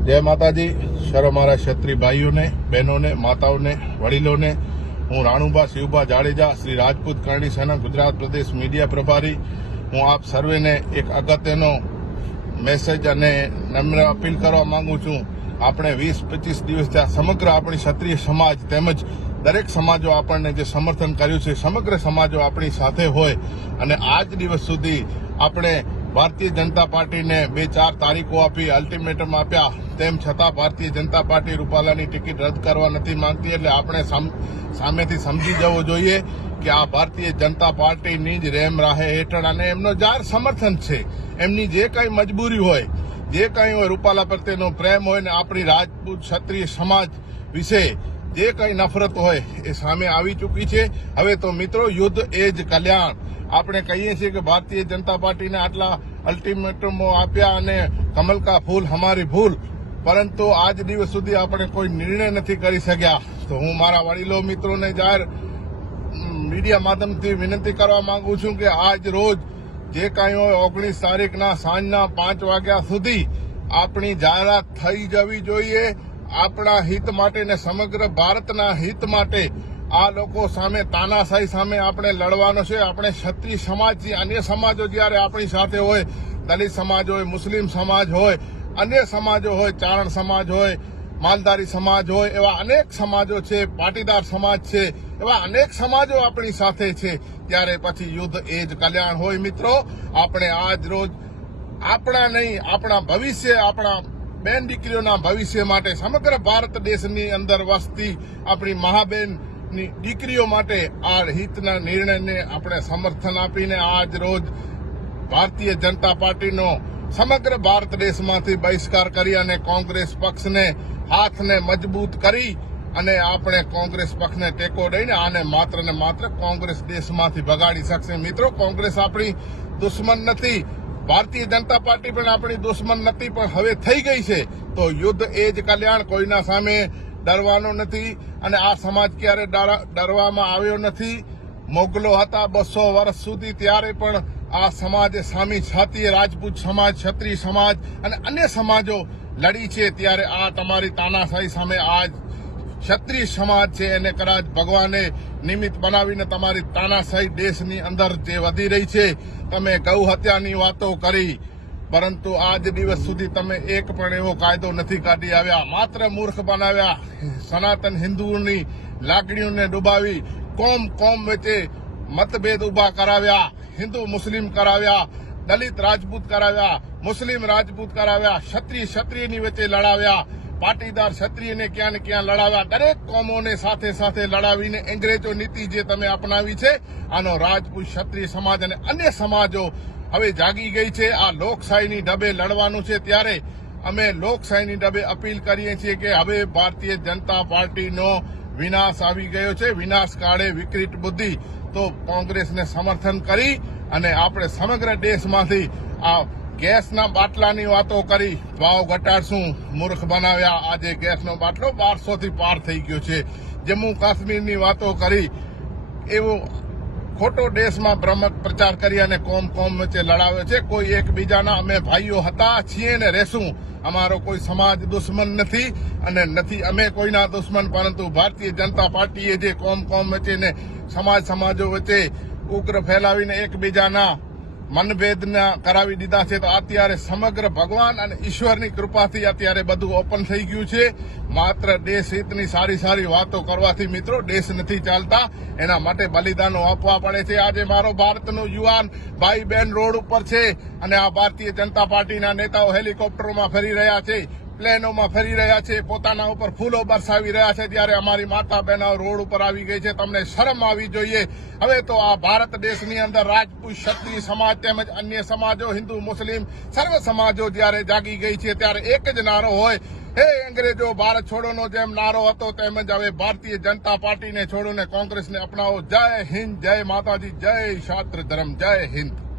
जय माताजी। सर्व मारा क्षत्रिय भाईओं ने, बहनों ने, माताओं ने, वडीलों ने, हूँ राणुभा शिवभा जाडेजा, श्री राजपूत करणी सेना गुजरात प्रदेश मीडिया प्रभारी। हूँ आप सर्वे ने एक अगत्यनो मेसेज अने नम्र अपील करवा मांगू छूं। આપણે 20-25 દિવસ ત્યાં સમગ્ર આપણી ક્ષત્રિય સમાજ તેમજ દરેક સમાજો આપણને જે સમર્થન કર્યું છે, સમગ્ર સમાજો આપણી સાથે હોય અને આજ દિવસ સુધી આપણે ભારતીય જનતા પાર્ટીને 2-4 તારીખો આપી, અલ્ટિમેટમ આપ્યા, તેમ છતાં ભારતીય જનતા પાર્ટી રૂપાલાની ટિકિટ રદ કરવા નથી માંગતી। એટલે આપણે સામેથી સમજી જવું જોઈએ કે આ ભારતીય જનતા પાર્ટીની જ રેમ રાહે હેઠળ અને એમનો જાહેર સમર્થન છે। એમની જે કંઈ મજબૂરી હોય, જે કંઈ હોય, રૂપાલા પ્રત્યેનો પ્રેમ હોય ને આપણી રાજપૂત ક્ષત્રિય સમાજ વિશે જે કંઈ નફરત હોય એ સામે આવી ચૂકી છે। હવે તો મિત્રો, યુદ્ધ એ જ કલ્યાણ। આપણે કહીએ છીએ કે ભારતીય જનતા પાર્ટીને આટલા અલ્ટિમેટમો આપ્યા અને કમલ કા ફૂલ હમારી ભૂલ, પરંતુ આજ દિવસ સુધી આપણે કોઈ નિર્ણય નથી કરી શક્યા। તો હું મારા વડીલો મિત્રોને જાહેર મીડિયા માધ્યમથી વિનંતી કરવા માંગુ છું કે આજ રોજ જે કાંઈ હોય 19 તારીખના સાંજના 5 વાગ્યા સુધી આપણી જાહેરાત થઈ જવી જોઈએ। આપણા હિત માટે ને સમગ્ર ભારતના હિત માટે આ લોકો સામે, તાનાશાહી સામે આપણે લડવાનો છે। આપણે ક્ષત્રિય સમાજથી અન્ય સમાજો જ્યારે આપણી સાથે હોય, દલિત સમાજ હોય, મુસ્લિમ સમાજ હોય, અન્ય સમાજો હોય, ચારણ સમાજ હોય, માલધારી સમાજ હોય, એવા અનેક સમાજો છે, પાટીદાર સમાજ છે, એવા અનેક સમાજો આપણી સાથે છે। ત્યારે પછી યુદ્ધ એ જ કલ્યાણ હોય। મિત્રો, આપણે આજ રોજ આપણા નહીં, આપણા ભવિષ્ય, આપણા બેન દીકરીઓના ભવિષ્ય માટે, સમગ્ર ભારત દેશની અંદર વસતી આપણી મહાબેનની દીકરીઓ માટે આ હિતના નિર્ણયને આપણે સમર્થન આપીને આજ રોજ ભારતીય જનતા પાર્ટીનો સમગ્ર ભારત દેશમાંથી બહિષ્કાર કરી અને કોંગ્રેસ પક્ષને હાથને મજબૂત કરી અને આપણે કોંગ્રેસ પક્ષને ટેકો દઈને આને માત્ર ને માત્ર કોંગ્રેસ દેશમાંથી ભગાડી શકશે। મિત્રો, કોંગ્રેસ આપણી દુશ્મન નથી, ભારતીય જનતા પાર્ટી પણ આપણી દુશ્મન નથી, પણ હવે થઈ ગઈ છે। તો યુદ્ધ એ જ કલ્યાણ। કોઈના સામે ડરવાનો નથી અને આ સમાજ ક્યારે ડરવામાં આવ્યો નથી। મોગલો હતા 200 વર્ષ સુધી, ત્યારે પણ આ સમાજે સામી છાતીએ રાજપૂત સમાજ, ક્ષત્રિય સમાજ અને અન્ય સમાજો લડી છે। ત્યારે આ તમારી તાનાશાહી સામે આજ ક્ષત્રિય સમાજ છે એને કદાચ ભગવાને નિમિત્ત બનાવીને તમારી તાનાશાહી દેશની અંદર જે વધી રહી છે, તમે ગૌ હત્યાની વાતો કરી, પરંતુ આજ દિવસ સુધી તમે એક પણ એવો કાયદો નથી કાઢી આવ્યા। માત્ર મૂર્ખ બનાવ્યા। સનાતન હિન્દુઓની લાગણીઓને ડૂબાવી, કોમ વચ્ચે મતભેદ ઉભા કરાવ્યા, હિન્દુ મુસ્લિમ કરાવ્યા, દલિત રાજપૂત કરાવ્યા, મુસ્લિમ રાજપૂત કરાવ્યા, ક્ષત્રિયની વચ્ચે લડાવ્યા, પાટીદાર ક્ષત્રિયને ક્યાં ને ક્યાં લડાવ્યા। દરેક કોમોને સાથે સાથે લડાવીને અંગ્રેજો નીતિ જે તમે અપનાવી છે, આનો રાજપૂત ક્ષત્રિય સમાજ અને અન્ય સમાજો હવે જાગી ગઈ છે। આ લોકશાહીની ઢબે લડવાનું છે। ત્યારે અમે લોકશાહીની ઢબે અપીલ કરીએ છીએ કે હવે ભારતીય જનતા પાર્ટીનો વિનાશ આવી ગયો છે। વિનાશ કાળે વિકૃત બુદ્ધિ। તો કોંગ્રેસને સમર્થન કરી અને આપણે સમગ્ર દેશમાંથી આ ગેસના બાટલાની વાતો કરી, ભાવ ઘટાડશું, મૂર્ખ બનાવ્યા। આજે ગેસનો બાટલો 1200 થી પાર થઈ ગયો છે। જમ્મુ કાશ્મીરની વાતો કરી, એવો ખોટો દેશમાં ભ્રમક પ્રચાર કરી અને કોમ વચ્ચે લડાવે છે। કોઈ એકબીજાના અમે ભાઈઓ હતા, છીએ ને રહેશું। અમારો કોઈ સમાજ દુશ્મન નથી અને નથી અમે કોઈના દુશ્મન, પરંતુ ભારતીય જનતા પાર્ટીએ જે કોમ વચ્ચે ને સમાજો વચ્ચે ઉગ્ર ફેલાવીને એકબીજાના મનભેદના કરાવી દીધા છે। તો અત્યારે સમગ્ર ભગવાન અને ઈશ્વરની કૃપાથી અત્યારે બધું ઓપન થઈ ગયું છે। માત્ર દેશ હિતની સારી વાતો કરવાથી મિત્રો દેશ નથી ચાલતા, એના માટે બલિદાનો આપવા પડે છે। આજે મારો ભારતનો યુવાન ભાઈ બહેન રોડ ઉપર છે અને આ ભારતીય જનતા પાર્ટીના નેતાઓ હેલિકોપ્ટરોમાં ફરી રહ્યા છે, પ્લેનોમાં ફરી રહ્યા છે, પોતાના ઉપર ફૂલો બરસાવી રહ્યા છે। ત્યારે અમારી માતા બહેનો રોડ ઉપર આવી ગઈ છે। તમને શરમ આવી જોઈએ। હવે તો આ ભારત દેશની અંદર રાજપૂત ક્ષત્રિય સમાજ તેમજ અન્ય સમાજો, હિન્દુ મુસ્લિમ સર્વ સમાજો જ્યારે જાગી ગઈ છે, ત્યારે એક જ નારો હોય, હે અંગ્રેજો ભારત છોડોનો જેમ નારો હતો, તેમજ હવે ભારતીય જનતા પાર્ટીને છોડો ને કોંગ્રેસને અપનાવો। જય હિન્દ, જય માતાજી, જય શાસ્ત્ર ધર્મ, જય હિન્દ।